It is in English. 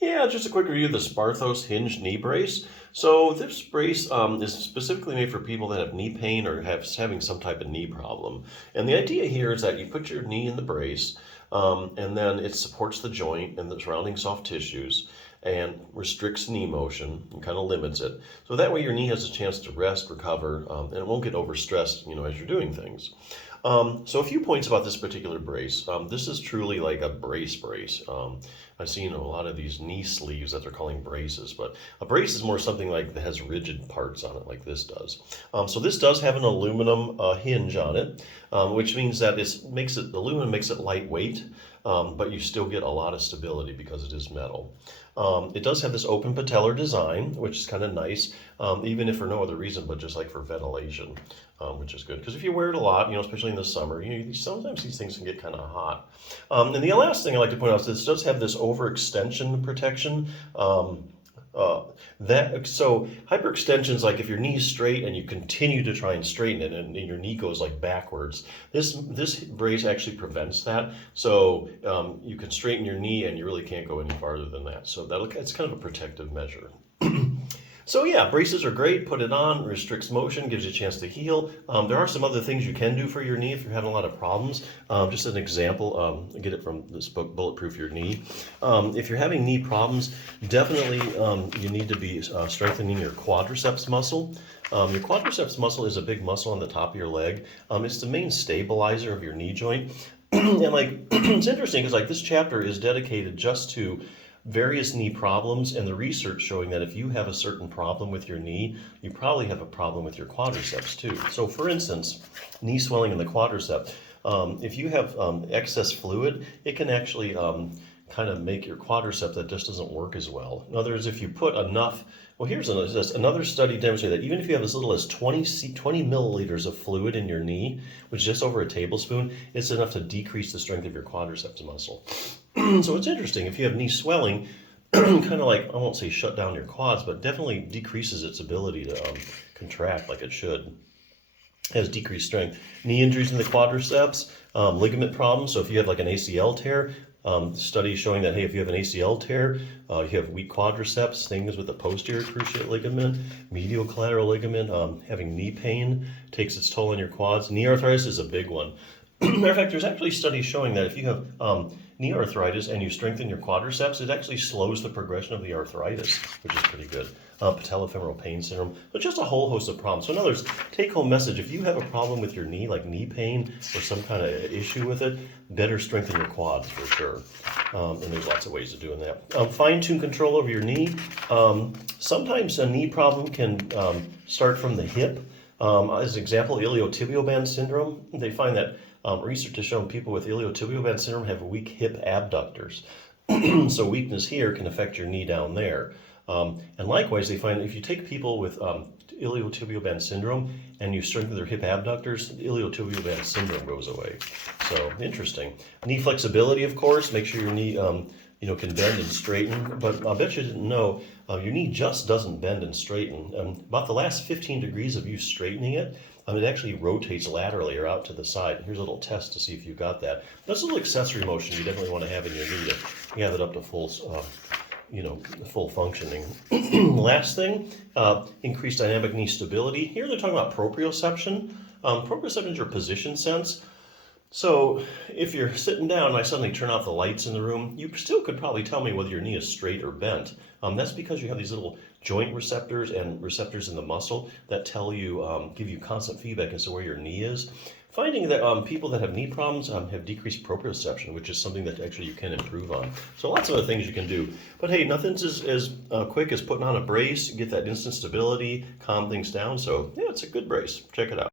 Yeah, just a quick review of the Sparthos Hinged knee brace. So this brace is specifically made for people that have knee pain or having some type of knee problem. And the idea here is that you put your knee in the brace, and then it supports the joint and the surrounding soft tissues and restricts knee motion and kind of limits it. So that way your knee has a chance to rest, recover, and it won't get overstressed, as you're doing things. So a few points about this particular brace. This is truly like a brace. I've seen a lot of these knee sleeves that they're calling braces, but a brace is more something like that has rigid parts on it, like this does. So this does have an aluminum hinge on it, which means that the aluminum makes it lightweight, but you still get a lot of stability because it is metal. It does have this open patellar design, which is kind of nice, even if for no other reason, but just like for ventilation, which is good. Because if you wear it a lot, especially in the summer, sometimes these things can get kind of hot. And the last thing I like to point out is this does have this overextension protection. So hyperextension is like if your knee is straight and you continue to try and straighten it and your knee goes like backwards. This brace actually prevents that. So you can straighten your knee and you really can't go any farther than that. So it's kind of a protective measure. So yeah, braces are great. Put it on, restricts motion, gives you a chance to heal. There are some other things you can do for your knee if you're having a lot of problems. Just an example, get it from this book, Bulletproof Your Knee. If you're having knee problems, definitely you need to be strengthening your quadriceps muscle. Your quadriceps muscle is a big muscle on the top of your leg. It's the main stabilizer of your knee joint. And it's interesting because this chapter is dedicated just to various knee problems and the research showing that if you have a certain problem with your knee, you probably have a problem with your quadriceps too. So for instance, knee swelling in the quadricep, if you have excess fluid, it can actually kind of make your quadricep that just doesn't work as well. In other words, if you put enough, here's another study demonstrated that even if you have as little as 20 milliliters of fluid in your knee, which is just over a tablespoon, it's enough to decrease the strength of your quadriceps muscle. So it's interesting, if you have knee swelling, kind of I won't say shut down your quads, but definitely decreases its ability to contract like it should. Has decreased strength. Knee injuries in the quadriceps, ligament problems. So if you have an ACL tear, studies showing that, hey, if you have an ACL tear, you have weak quadriceps, things with the posterior cruciate ligament, medial collateral ligament, having knee pain takes its toll on your quads. Knee arthritis is a big one. Matter of fact, there's actually studies showing that if you have knee arthritis and you strengthen your quadriceps, it actually slows the progression of the arthritis, which is pretty good. Patellofemoral pain syndrome, but just a whole host of problems. So in other words, take-home message, if you have a problem with your knee, like knee pain or some kind of issue with it, better strengthen your quads for sure. And there's lots of ways of doing that. Fine-tune control over your knee. Sometimes a knee problem can start from the hip. As an example, iliotibial band syndrome, they find that research has shown people with iliotibial band syndrome have weak hip abductors. So weakness here can affect your knee down there. And likewise, they find if you take people with iliotibial band syndrome and you strengthen their hip abductors, the iliotibial band syndrome goes away. So interesting. Knee flexibility, of course, make sure your knee can bend and straighten. But I bet you didn't know, your knee just doesn't bend and straighten. About the last 15 degrees of you straightening it, it actually rotates laterally or out to the side. Here's a little test to see if you got that. That's a little accessory motion you definitely want to have in your knee to have it up to full functioning. Last thing, increased dynamic knee stability. Here they're talking about proprioception. Proprioception is your position sense. So if you're sitting down and I suddenly turn off the lights in the room, you still could probably tell me whether your knee is straight or bent. That's because you have these little joint receptors and receptors in the muscle that tell you, give you constant feedback as to where your knee is. Finding that people that have knee problems have decreased proprioception, which is something that actually you can improve on. So lots of other things you can do. But hey, nothing's as quick as putting on a brace, get that instant stability, calm things down. So yeah, it's a good brace. Check it out.